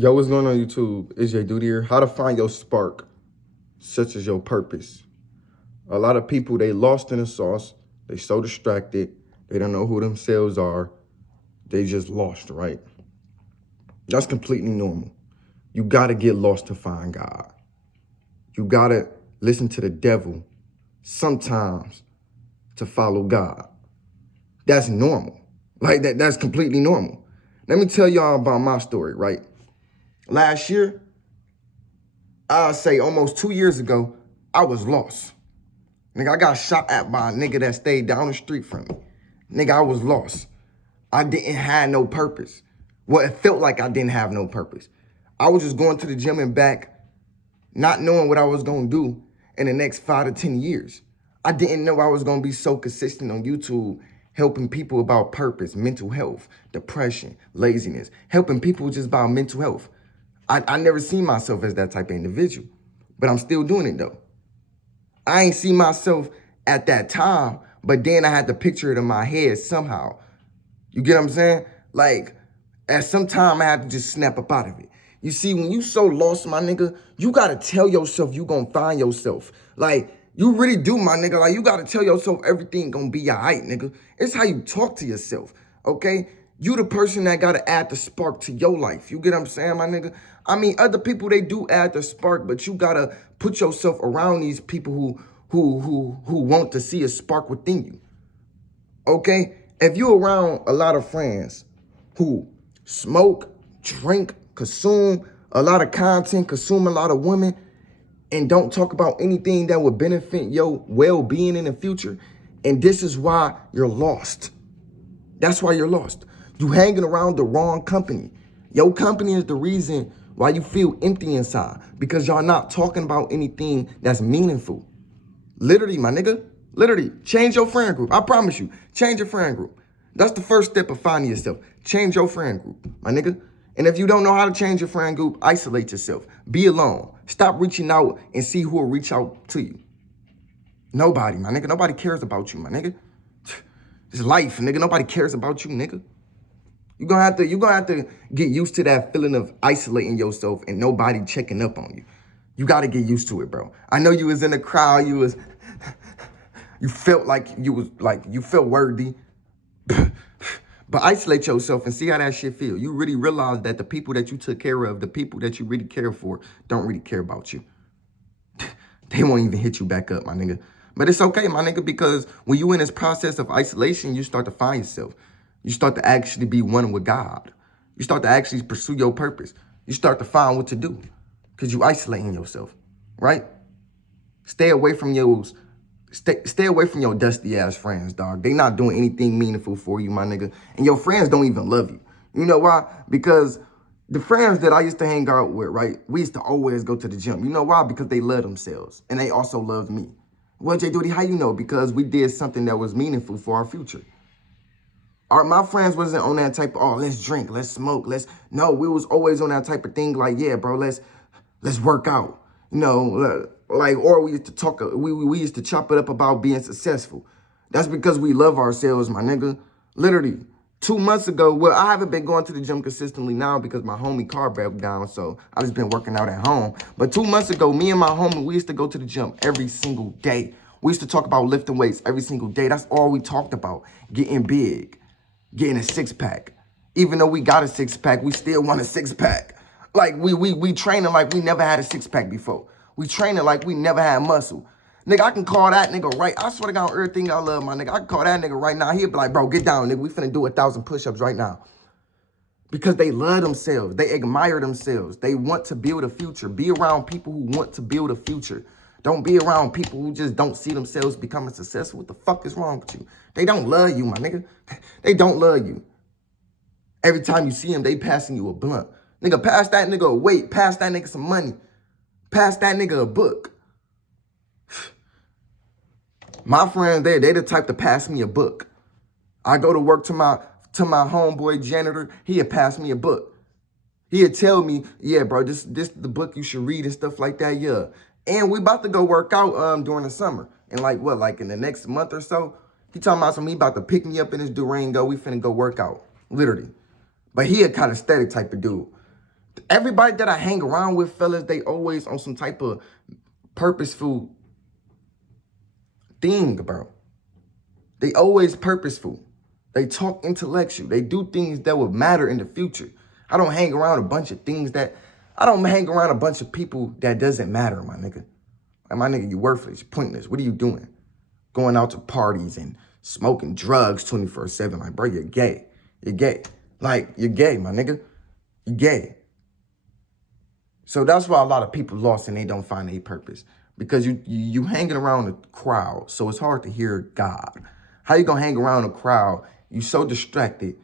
Yo, what's going on YouTube? It's Jayyduty here. How to find your spark, such as your purpose. A lot of people, they lost in the sauce. They so distracted. They don't know who themselves are. They just lost, right? That's completely normal. You got to get lost to find God. You got to listen to the devil sometimes to follow God. That's normal. Like that's completely normal. Let me tell y'all about my story, right? Last year, I'll say almost 2 years ago, I was lost. Nigga, I got shot at by a nigga that stayed down the street from me. Nigga, I was lost. I didn't have no purpose. Well, it felt like I didn't have no purpose. I was just going to the gym and back, not knowing what I was going to do in the next 5 to 10 years. I didn't know I was going to be so consistent on YouTube, helping people about purpose, mental health, depression, laziness, helping people just about mental health. I never seen myself as that type of individual, but I'm still doing it though. I ain't see myself at that time, but then I had to picture it in my head somehow. You get what I'm saying? Like, at some time I had to just snap up out of it. You see, when you so lost, my nigga, you gotta tell yourself you gonna find yourself. Like, you really do, my nigga. Like, you gotta tell yourself everything gonna be all right, nigga. It's how you talk to yourself, okay? You the person that gotta add the spark to your life. You get what I'm saying, my nigga? I mean, other people, they do add the spark, but you gotta put yourself around these people who want to see a spark within you, okay? If you're around a lot of friends who smoke, drink, consume a lot of content, consume a lot of women, and don't talk about anything that would benefit your well-being in the future, and this is why you're lost. That's why you're lost. You hanging around the wrong company. Your company is the reason why you feel empty inside, because y'all not talking about anything that's meaningful. Literally, my nigga, literally, change your friend group. I promise you, change your friend group. That's the first step of finding yourself. Change your friend group, my nigga. And if you don't know how to change your friend group, isolate yourself. Be alone. Stop reaching out and see who will reach out to you. Nobody, my nigga. Nobody cares about you, my nigga. It's life, nigga. Nobody cares about you, nigga. You're gonna have to get used to that feeling of isolating yourself and nobody checking up on you. You gotta get used to it, bro. I know you was in the crowd, you felt like you felt worthy. But isolate yourself and see how that shit feel. You really realize that the people that you took care of, the people that you really care for, don't really care about you. They won't even hit you back up, my nigga. But it's okay, my nigga, because when you in this process of isolation, you start to find yourself. You start to actually be one with God. You start to actually pursue your purpose. You start to find what to do because you isolating yourself, right? Stay away from your dusty ass friends, dog. They not doing anything meaningful for you, my nigga. And your friends don't even love you. You know why? Because the friends that I used to hang out with, right? We used to always go to the gym. You know why? Because they love themselves and they also loved me. Well, Jayyduty, how you know? Because we did something that was meaningful for our future. My friends wasn't on that type of, oh, let's drink, let's smoke, no, we was always on that type of thing like, yeah, bro, let's work out, you know, like, or we used to talk, we used to chop it up about being successful. That's because we love ourselves, my nigga. Literally, 2 months ago, well, I haven't been going to the gym consistently now because my homie car broke down, so I just been working out at home. But 2 months ago, me and my homie, we used to go to the gym every single day. We used to talk about lifting weights every single day. That's all we talked about, getting big. Getting a six-pack. Even though we got a six-pack, we still want a six-pack. Like, we training like we never had a six-pack before. We training like we never had muscle. Nigga, I can call that nigga right. I swear to God, everything I love, my nigga. I can call that nigga right now. He'll be like, bro, get down, nigga. We finna do 1,000 push-ups right now. Because they love themselves. They admire themselves. They want to build a future. Be around people who want to build a future. Don't be around people who just don't see themselves becoming successful. What the fuck is wrong with you? They don't love you, my nigga. They don't love you. Every time you see them, they passing you a blunt. Nigga, pass that nigga a weight. Pass that nigga some money. Pass that nigga a book. My friends, they the type to pass me a book. I go to work to my homeboy janitor. He'll pass me a book. He'll tell me, yeah, bro, this the book you should read and stuff like that, yeah. And we about to go work out during the summer. And like in the next month or so, he talking about he about to pick me up in his Durango. We finna go work out, literally. But he a kind of static type of dude. Everybody that I hang around with, fellas, they always on some type of purposeful thing, bro. They always purposeful. They talk intellectual. They do things that would matter in the future. I don't hang around a bunch of things that, I don't hang around a bunch of people that doesn't matter, my nigga. Like, my nigga, you worthless, pointless. What are you doing? Going out to parties and smoking drugs 24/7. Like, bro, you're gay. You're gay. Like, you're gay, my nigga. You're gay. So that's why a lot of people lost and they don't find a purpose. Because you hanging around a crowd, so it's hard to hear God. How you gonna hang around a crowd? You so distracted.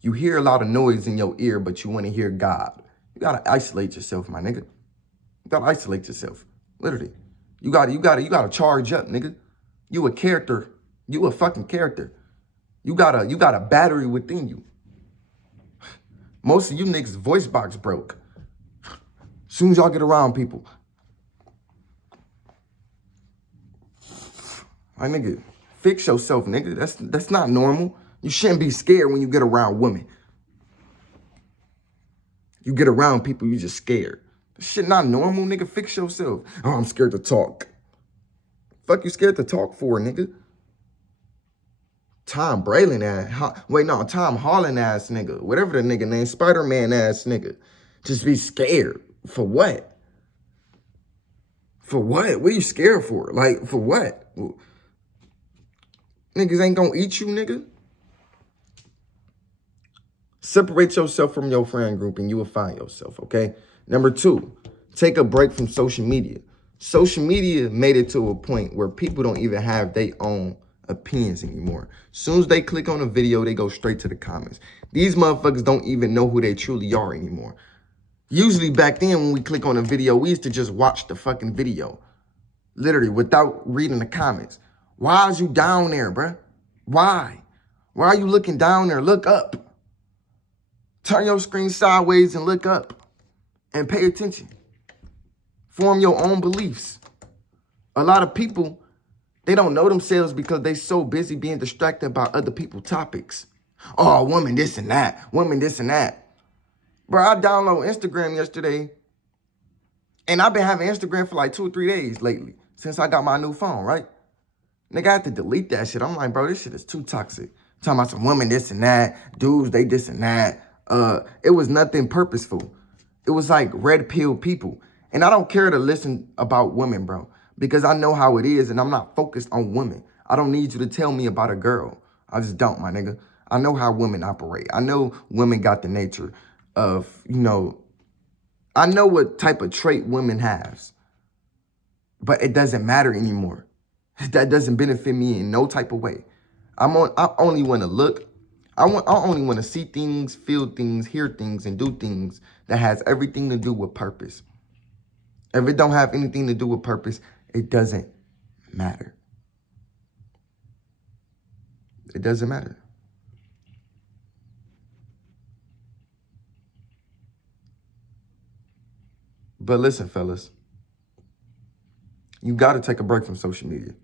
You hear a lot of noise in your ear, but you want to hear God. You gotta isolate yourself, my nigga. You gotta isolate yourself. Literally. You gotta charge up, nigga. You a character. You a fucking character. You got a battery within you. Most of you niggas' voice box broke. As soon as y'all get around people. My nigga, fix yourself, nigga. That's not normal. You shouldn't be scared when you get around women. You get around people, you just scared. This shit not normal, nigga. Fix yourself. Oh, I'm scared to talk. Fuck you scared to talk for, nigga? Tom Holland ass nigga. Whatever the nigga name, Spider-Man ass nigga. Just be scared. For what? For what? What are you scared for? Like, for what? Niggas ain't gonna eat you, nigga. Separate yourself from your friend group and you will find yourself, okay? Number 2, take a break from social media. Social media made it to a point where people don't even have their own opinions anymore. As soon as they click on a video, they go straight to the comments. These motherfuckers don't even know who they truly are anymore. Usually back then when we click on a video, we used to just watch the fucking video. Literally, without reading the comments. Why is you down there, bruh? Why? Why are you looking down there? Look up. Turn your screen sideways and look up. And pay attention. Form your own beliefs. A lot of people, they don't know themselves because they so busy being distracted by other people's topics. Oh, woman this and that. Woman this and that. Bro, I downloaded Instagram yesterday. And I've been having Instagram for like 2 or 3 days lately. Since I got my new phone, right? Nigga, I had to delete that shit. I'm like, bro, this shit is too toxic. Talking about some women this and that. Dudes, they this and that. It was nothing purposeful. It was like red pill people. And I don't care to listen about women, bro. Because I know how it is and I'm not focused on women. I don't need you to tell me about a girl. I just don't, my nigga. I know how women operate. I know women got the nature of, I know what type of trait women has. But it doesn't matter anymore. That doesn't benefit me in no type of way. I only want to look. I only want to see things, feel things, hear things, and do things that has everything to do with purpose. If it don't have anything to do with purpose, it doesn't matter. It doesn't matter. But listen, fellas, you got to take a break from social media.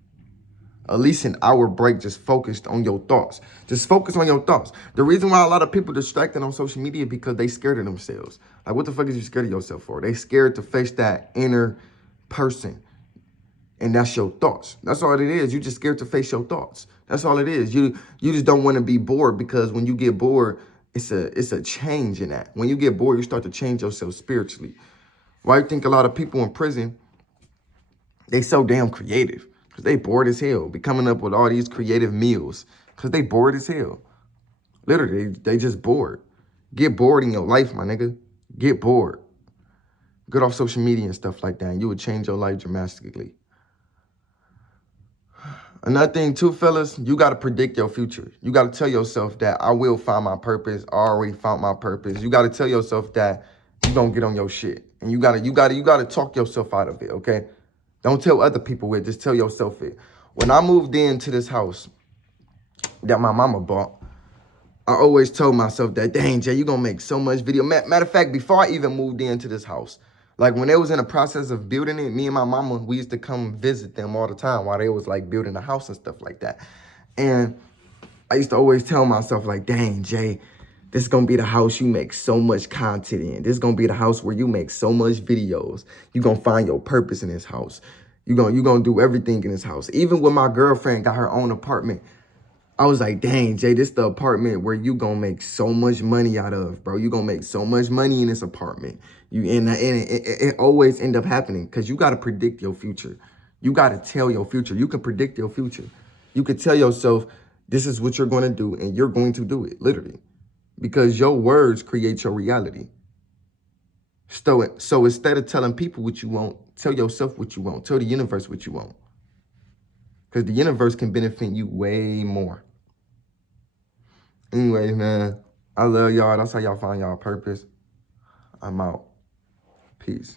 At least an hour break just focused on your thoughts. Just focus on your thoughts. The reason why a lot of people distracted on social media because they scared of themselves. Like, what the fuck is you scared of yourself for? They scared to face that inner person. And that's your thoughts. That's all it is. You just scared to face your thoughts. That's all it is. You just don't want to be bored because when you get bored, it's a change in that. When you get bored, you start to change yourself spiritually. Why you think a lot of people in prison, they so damn creative? Because they bored as hell. Be coming up with all these creative meals. Because they bored as hell. Literally, they just bored. Get bored in your life, my nigga. Get bored. Get off social media and stuff like that. And you would change your life dramatically. Another thing too, fellas, you got to predict your future. You got to tell yourself that I will find my purpose. I already found my purpose. You got to tell yourself that you don't get on your shit. And you got to talk yourself out of it, okay? Don't tell other people it. Just tell yourself it. When I moved into this house that my mama bought, I always told myself that, dang, Jay, you going to make so much video. Matter of fact, before I even moved into this house, like when they was in the process of building it, me and my mama, we used to come visit them all the time while they was like building the house and stuff like that. And I used to always tell myself like, dang, Jay, This is going to be the house you make so much content in. This is going to be the house where you make so much videos. You're going to find your purpose in this house. You're gonna do everything in this house. Even when my girlfriend got her own apartment, I was like, dang, Jay, this the apartment where you gonna make so much money out of, bro. You gonna make so much money in this apartment. It always end up happening because you gotta predict your future. You gotta tell your future. You can predict your future. You could tell yourself, this is what you're gonna do, and you're going to do it, literally. Because your words create your reality. So instead of telling people what you want, tell yourself what you want. Tell the universe what you want. Because the universe can benefit you way more. Anyway, man, I love y'all. That's how y'all find y'all purpose. I'm out. Peace.